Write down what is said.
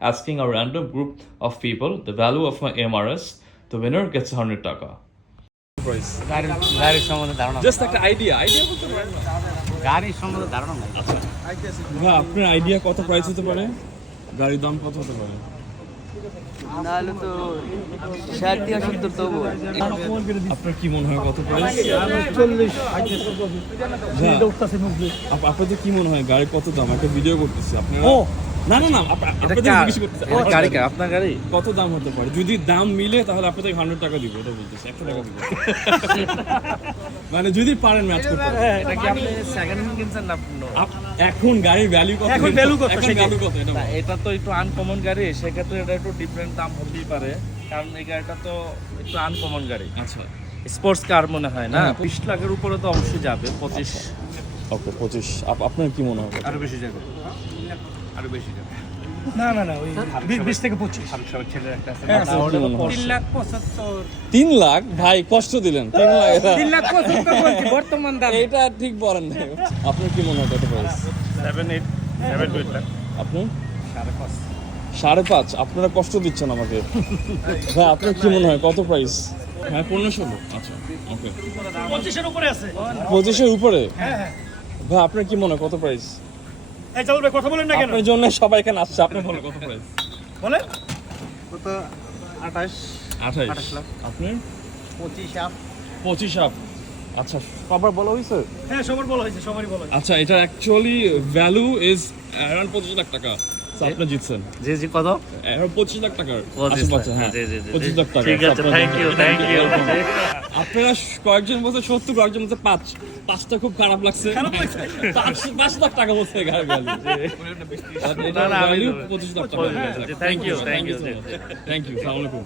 asking a random group of people the value of my MRS. The winner gets 100 taka. Price গাড়ির সম্বন্ধে ধারণা just একটা idea বলতে পারেন না। গাড়ির সম্বন্ধে ধারণা নাই ভাই আপনার আইডিয়া কত প্রাইস হতে পারে, গাড়ির দাম কত হতে পারে? নাহলে তো 60-70 তবু আপনার কি মনে হয় কত প্রাইস? 40 আপনাদের কি মনে হয় গাড়ি কত দাম? একটা ভিডিও করতেছি আপনারা না না না আপনাদের জিজ্ঞেস করতেছি গাড়ি আপনার গাড়ি কত দাম হতে পারে, যদি দাম মিলে তাহলে আপনাদের 100 টাকা দিব, এটা বলতেছি 100 টাকা দিব মানে যদি পারেন ম্যাচ করতে। এটা কি আপনি সেকেন্ড হ্যান্ড কিনছেন না এখন গাড়ির ভ্যালু কত, এখন value কত এখন সেটা? value কত এটা না, বলেন। এটা তো একটু আনকমন গাড়ি, সেক্ষেত্রে এটা একটু ডিফারেন্ট দাম হতেই পারে, কারণ এই গাড়িটা তো একটু আনকমন গাড়ি, আচ্ছা স্পোর্টস কার মনে হয় না। হ্যাঁ। 20 লাখের উপরে তো অবশ্যই যাবে, 25 ওকে 25। আপনার কি মনে হয়? আরো বেশি যাবে, আরো বেশি যাবে। না ওই 20 থেকে 25 সব ছেলের একটা আছে হ্যাঁ, না, ওটা তো 3 লাখ 75 3 লাখ ভাই কষ্ট দিলেন 3 লাখ 3 লাখ 75 বলছি বর্তমান দাম। এটা ঠিক বলেন নাই। আপনার কি মনে হয় কত প্রাইস? 7-8 লাখ। আপনি 5.5। আপনারা কষ্ট দিচ্ছেন আমাকে ভাই, আপনার কি মনে হয় কত প্রাইস? হ্যাঁ 1500। আচ্ছা ওকে 25 এর উপরে আছে। 25 এর উপরে। হ্যাঁ ভাই আপনার কি মনে হয় কত প্রাইস? এই চল ভাই কথা বলেন না কেন? আপনার জন্য সবাই এখানে আসছে, আপনি বলেন কত প্রাইস? বলেন কত 28 28 লাখ। আপনার 25 আপ 25 আপ। আচ্ছা সবার বলা হয়েছে। হ্যাঁ সবার বলা হয়েছে, সবারই বলা হয়েছে। আচ্ছা এটা actually value is around 25 lakh টাকা। So, আপনি জিতছেন জি জি কত? 25 লাখ টাকার 25 লাখ, আশেপাশে। হ্যাঁ জি, জি, জি। 25 লাখ টাকা। ঠিক আছে, আপনার থ্যাংক ইউ জন্য। Thank you. আপনারা কয়েকজন বলছে 70, কয়েকজন বলছে 5। 5টা খুব খারাপ লাগছে। 5 লাখ টাকা বলছে গাড়ি ভ্যালু। না, না, আমি 25 লাখ টাকা। Thank you, thank you. Thank you. আসসালামু আলাইকুম।